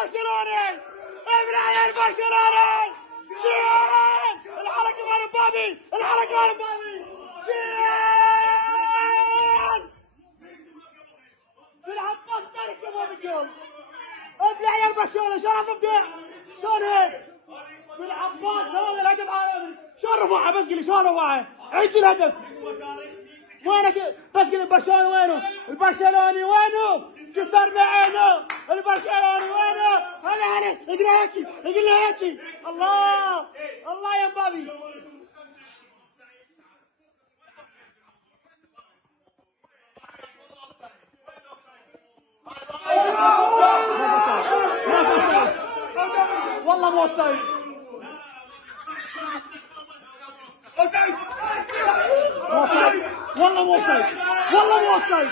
البرشلوني ابراهيم البرشلوني شيل الحركه مال مبابي الحركه مال مبابي شيل يلعب باص تارك يا مبابي الجول ابراهيم البرشلوني شلون مبدع شلون هيك يلعب باص هذا الهدف عالمي شلون رفعها بس قلي شلون رفعها عيد الهدف وينك بس قلي البرشلوني وينه البرشلوني وينه كسرنا عينه البرشلوني وينه هلا هلا اقرا هيك اقرا هيك الله الله يا مبابي والله مو اوفسايد مو اوفسايد والله مو اوفسايد والله مو اوفسايد